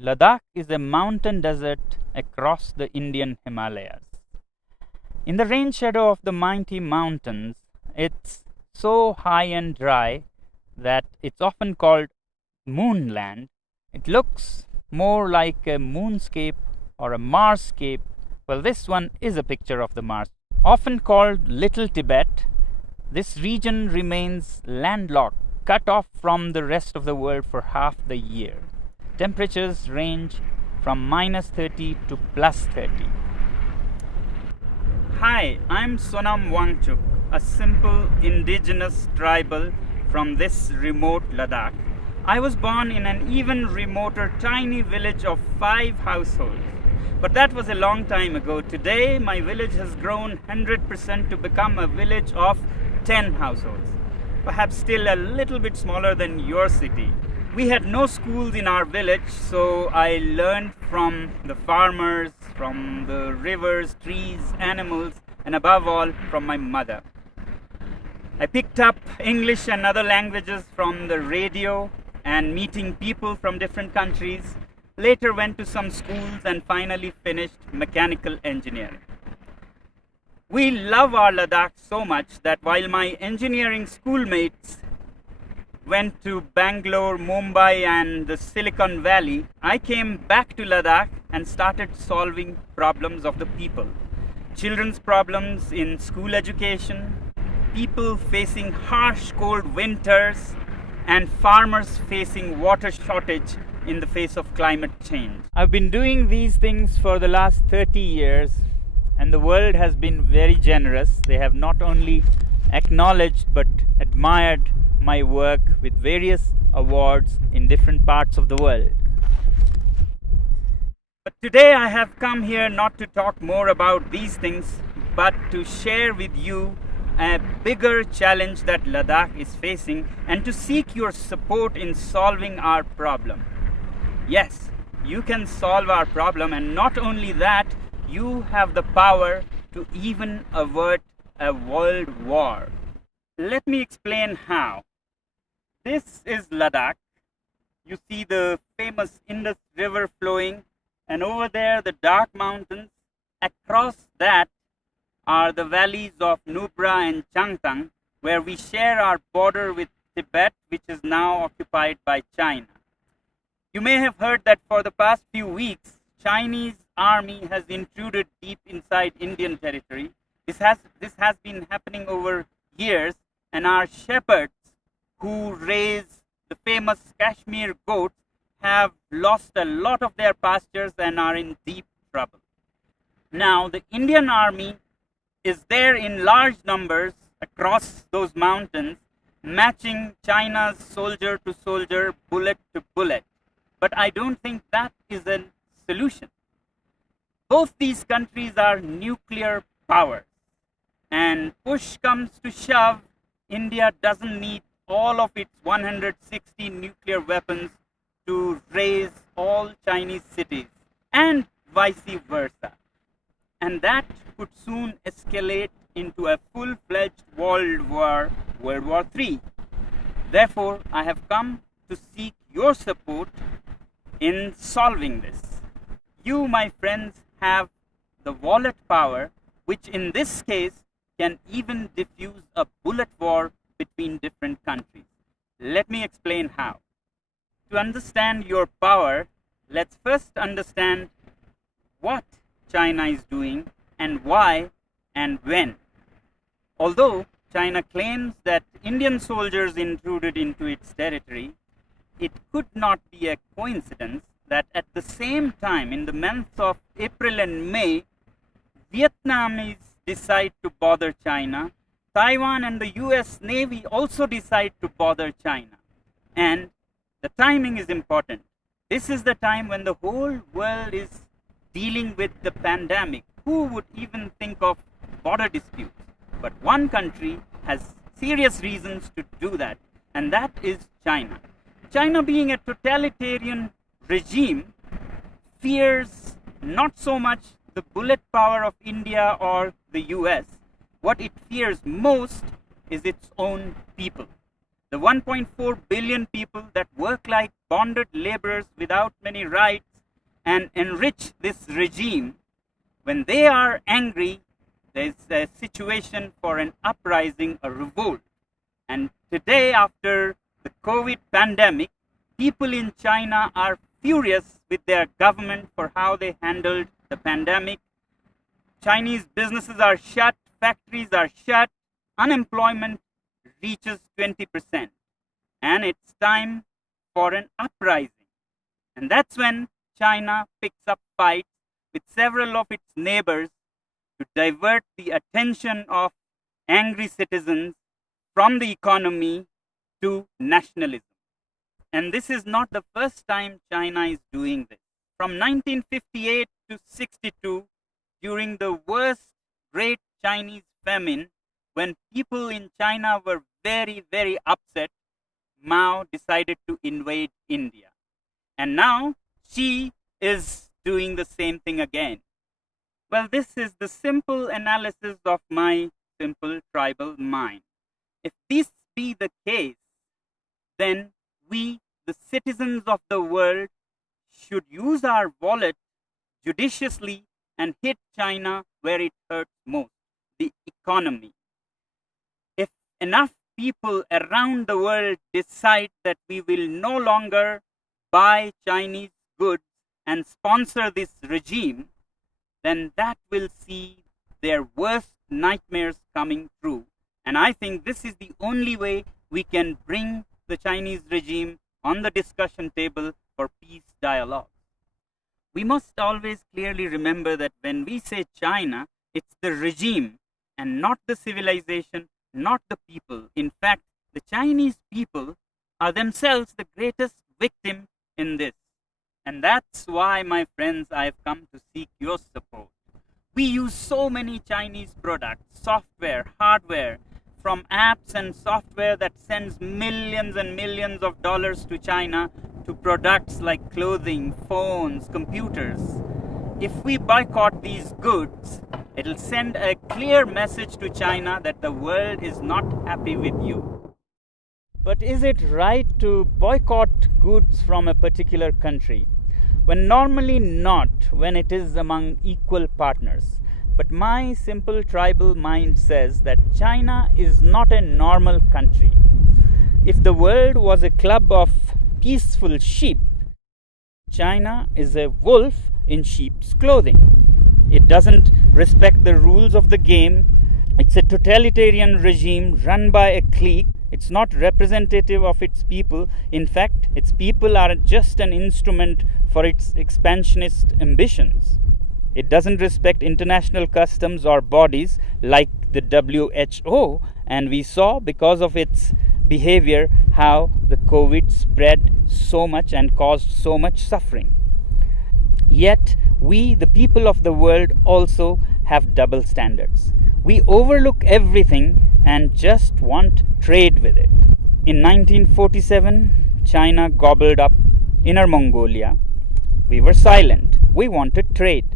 Ladakh is a mountain desert across the Indian Himalayas. In the rain shadow of the mighty mountains, it's so high and dry that it's often called moonland. It looks more like a moonscape or a Marscape. Well, this one is a picture of the Mars. Often called Little Tibet, this region remains landlocked, cut off from the rest of the world for half the year. Temperatures range from -30 to +30. Hi, I'm Sonam Wangchuk, a simple indigenous tribal from this remote Ladakh. I was born in an even remoter tiny village of 5 households. But that was a long time ago. Today, my village has grown 100% to become a village of 10 households. Perhaps still a little bit smaller than your city. We had no schools in our village, so I learned from the farmers, from the rivers, trees, animals, and above all, from my mother. I picked up English and other languages from the radio and meeting people from different countries. Later went to some schools and finally finished mechanical engineering. We love our Ladakh so much that while my engineering schoolmates went to Bangalore, Mumbai and the Silicon Valley, I came back to Ladakh and started solving problems of the people. Children's problems in school education, people facing harsh cold winters, and farmers facing water shortage in the face of climate change. I've been doing these things for the last 30 years and the world has been very generous. They have not only acknowledged but admired my work with various awards in different parts of the world. But today I have come here not to talk more about these things but to share with you a bigger challenge that Ladakh is facing and to seek your support in solving our problem. Yes, you can solve our problem, and not only that, you have the power to even avert a world war. Let me explain how. This is Ladakh. You see the famous Indus River flowing, and over there the dark mountains. Across that are the valleys of Nubra and Changtang, where we share our border with Tibet, which is now occupied by China. You may have heard that for the past few weeks, Chinese army has intruded deep inside Indian territory. This has been happening over years, and our shepherds who raise the famous Kashmir goats have lost a lot of their pastures and are in deep trouble. Now, the Indian army is there in large numbers across those mountains, matching China's soldier to soldier, bullet to bullet. But I don't think that is a solution. Both these countries are nuclear powers. And push comes to shove, India doesn't need all of its 160 nuclear weapons to raise all Chinese cities, and vice versa. And that could soon escalate into a full-fledged world war, World War III. Therefore, I have come to seek your support in solving this. You, my friends, have the wallet power, which in this case can even diffuse a bullet war between different countries. Let me explain how. To understand your power, let's first understand what China is doing and why and when. Although China claims that Indian soldiers intruded into its territory, it could not be a coincidence that at the same time, in the months of April and May, Vietnamese decide to bother China. Taiwan and the US Navy also decide to bother China. And the timing is important. This is the time when the whole world is dealing with the pandemic. Who would even think of border disputes? But one country has serious reasons to do that, and that is China. China, being a totalitarian regime, fears not so much the bullet power of India or the US. What it fears most is its own people. The 1.4 billion people that work like bonded laborers without many rights, and enrich this regime. When they are angry, there's a situation for an uprising, a revolt. And today, after the COVID pandemic, people in China are furious with their government for how they handled the pandemic. Chinese businesses are shut, factories are shut, unemployment reaches 20%. And it's time for an uprising. And that's when China picks up fights with several of its neighbors to divert the attention of angry citizens from the economy to nationalism. And this is not the first time China is doing this. From 1958 to 62, during the worst great Chinese famine, when people in China were very, very upset, Mao decided to invade India. And now Xi is doing the same thing again. Well, this is the simple analysis of my simple tribal mind. If this be the case, then we, the citizens of the world, should use our wallet judiciously and hit China where it hurts most, the economy. If enough people around the world decide that we will no longer buy Chinese goods and sponsor this regime, then that will see their worst nightmares coming true. And I think this is the only way we can bring the Chinese regime on the discussion table for peace dialogue. We must always clearly remember that when we say China, it's the regime and not the civilization, not the people. In fact, the Chinese people are themselves the greatest victim in this. And that's why, my friends, I've come to seek your support. We use so many Chinese products, software, hardware, from apps and software that sends millions and millions of dollars to China to products like clothing, phones, computers. If we boycott these goods, it'll send a clear message to China that the world is not happy with you. But is it right to boycott goods from a particular country? When normally not, when it is among equal partners. But my simple tribal mind says that China is not a normal country. If the world was a club of peaceful sheep, China is a wolf in sheep's clothing. It doesn't respect the rules of the game. It's a totalitarian regime run by a clique. It's not representative of its people. In fact, its people are just an instrument for its expansionist ambitions. It doesn't respect international customs or bodies like the WHO, and we saw because of its behavior how the COVID spread so much and caused so much suffering. Yet, we, the people of the world, also have double standards. We overlook everything and just want trade with it. In 1947, China gobbled up Inner Mongolia. We were silent. We wanted trade.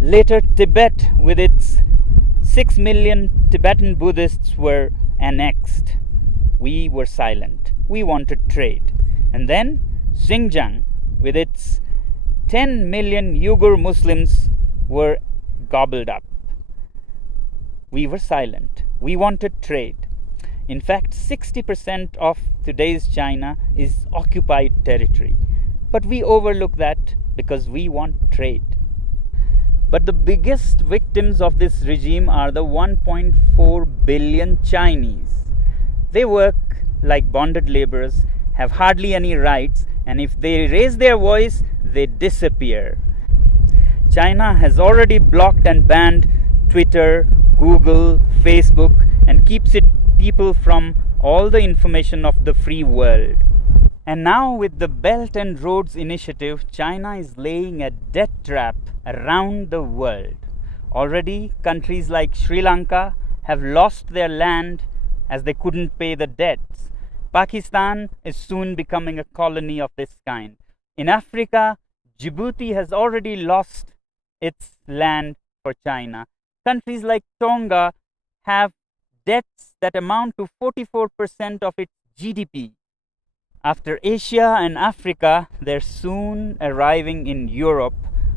Later, Tibet, with its 6 million Tibetan Buddhists, were annexed. We were silent. We wanted trade. And then Xinjiang, with its 10 million Uyghur Muslims, were gobbled up. We were silent. We wanted trade. In fact, 60% of today's China is occupied territory. But we overlook that because we want trade. But the biggest victims of this regime are the 1.4 billion Chinese. They work like bonded laborers, have hardly any rights, and if they raise their voice, they disappear. China has already blocked and banned Twitter, Google, Facebook, and keeps its people from all the information of the free world. And now with the Belt and Roads Initiative, China is laying a debt trap around the world. Already, countries like Sri Lanka have lost their land as they couldn't pay the debts. Pakistan is soon becoming a colony of this kind. In Africa, Djibouti has already lost its land for China. Countries like Tonga have debts that amount to 44% of its GDP. After Asia and Africa, they're soon arriving in Europe,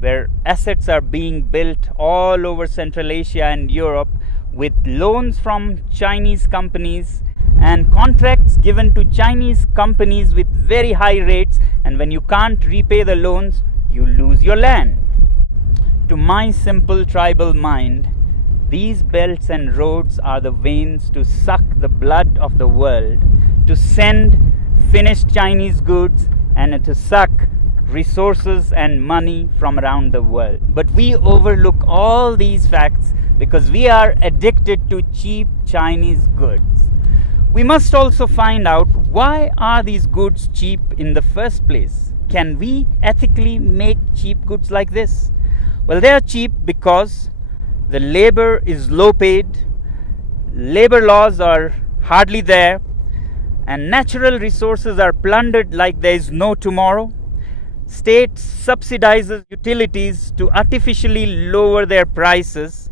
where assets are being built all over Central Asia and Europe with loans from Chinese companies and contracts given to Chinese companies with very high rates, and when you can't repay the loans, you lose your land. To my simple tribal mind, these belts and roads are the veins to suck the blood of the world, to send finished Chinese goods and to suck resources and money from around the world. But we overlook all these facts because we are addicted to cheap Chinese goods. We must also find out, why are these goods cheap in the first place? Can we ethically make cheap goods like this? Well, they are cheap because the labor is low paid, labor laws are hardly there, and natural resources are plundered like there is no tomorrow. State subsidizes utilities to artificially lower their prices,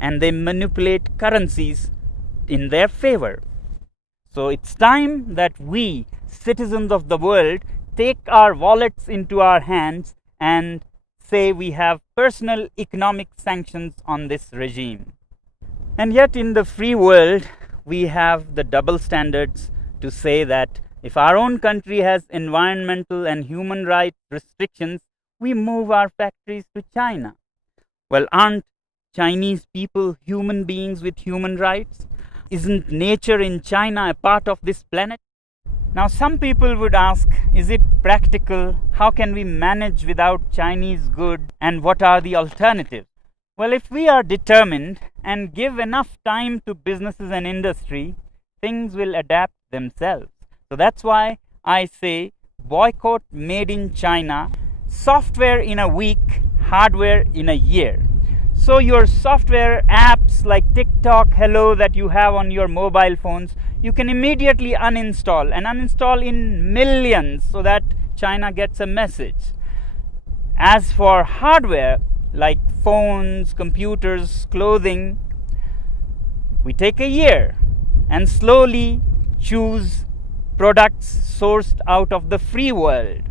and they manipulate currencies in their favor. So it's time that we, citizens of the world, take our wallets into our hands and say we have personal economic sanctions on this regime. And yet in the free world, we have the double standards to say that if our own country has environmental and human rights restrictions, we move our factories to China. Well, aren't Chinese people human beings with human rights? Isn't nature in China a part of this planet? Now, some people would ask, is it practical? How can we manage without Chinese goods? And what are the alternatives? Well, if we are determined and give enough time to businesses and industry, things will adapt themselves. So that's why I say boycott made in China, software in a week, hardware in a year. So your software apps like TikTok, Hello that you have on your mobile phones, you can immediately uninstall and uninstall in millions so that China gets a message. As for hardware like phones, computers, clothing, we take a year and slowly choose products sourced out of the free world.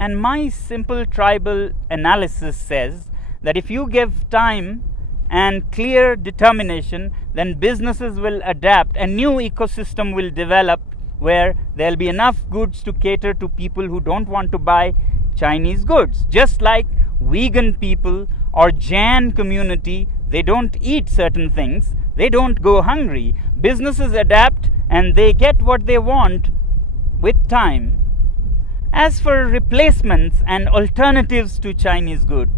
And my simple tribal analysis says that if you give time and clear determination, then businesses will adapt. A new ecosystem will develop where there'll be enough goods to cater to people who don't want to buy Chinese goods. Just like vegan people or Jain community, they don't eat certain things, they don't go hungry. Businesses adapt and they get what they want with time. As for replacements and alternatives to Chinese goods,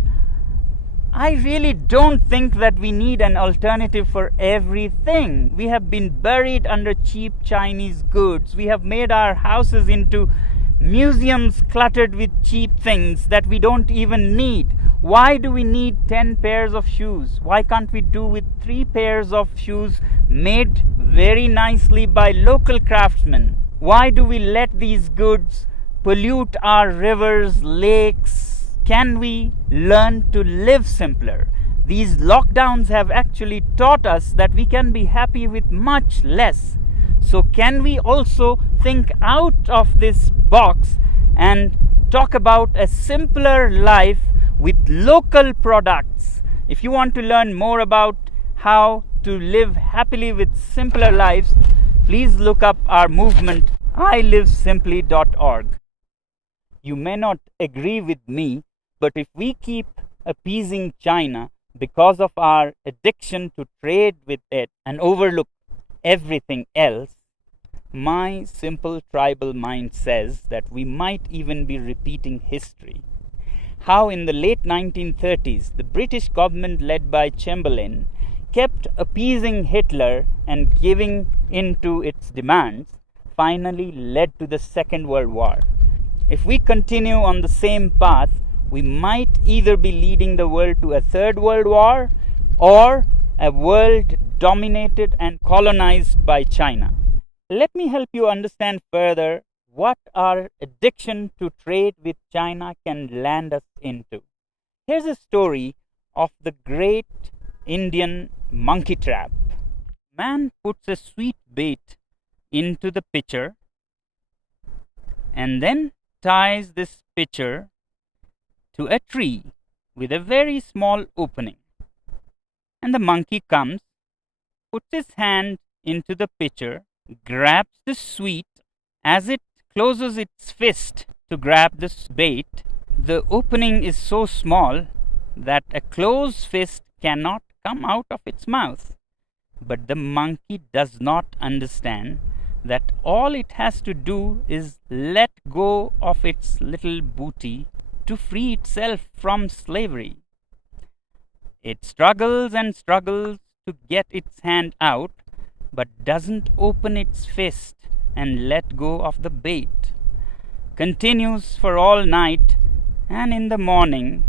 I really don't think that we need an alternative for everything. We have been buried under cheap Chinese goods. We have made our houses into museums cluttered with cheap things that we don't even need. Why do we need 10 pairs of shoes? Why can't we do with 3 pairs of shoes made very nicely by local craftsmen? Why do we let these goods pollute our rivers, lakes? Can we learn to live simpler? These lockdowns have actually taught us that we can be happy with much less. So can we also think out of this box and talk about a simpler life with local products? If you want to learn more about how to live happily with simpler lives, please look up our movement, ilivesimply.org. You may not agree with me, but if we keep appeasing China because of our addiction to trade with it and overlook everything else, my simple tribal mind says that we might even be repeating history. How in the late 1930s, the British government led by Chamberlain kept appeasing Hitler and giving in to its demands, finally led to the Second World War. If we continue on the same path, we might either be leading the world to a third world war or a world dominated and colonized by China. Let me help you understand further what our addiction to trade with China can land us into. Here's a story of the great Indian monkey trap. Man puts a sweet bait into the pitcher and then ties this pitcher to a tree with a very small opening. And the monkey comes, puts his hand into the pitcher, grabs the sweet. As it closes its fist to grab this bait, the opening is so small that a closed fist cannot come out of its mouth. But the monkey does not understand that all it has to do is let go of its little booty to free itself from slavery. It struggles and struggles to get its hand out, but doesn't open its fist and let go of the bait. Continues for all night, and in the morning,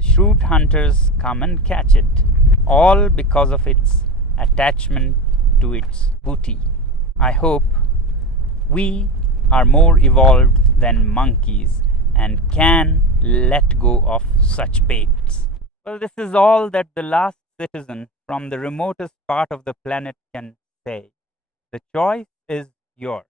shrewd hunters come and catch it, all because of its attachment to its booty. I hope we are more evolved than monkeys and can let go of such baits. Well, this is all that the last citizen from the remotest part of the planet can say. The choice is yours.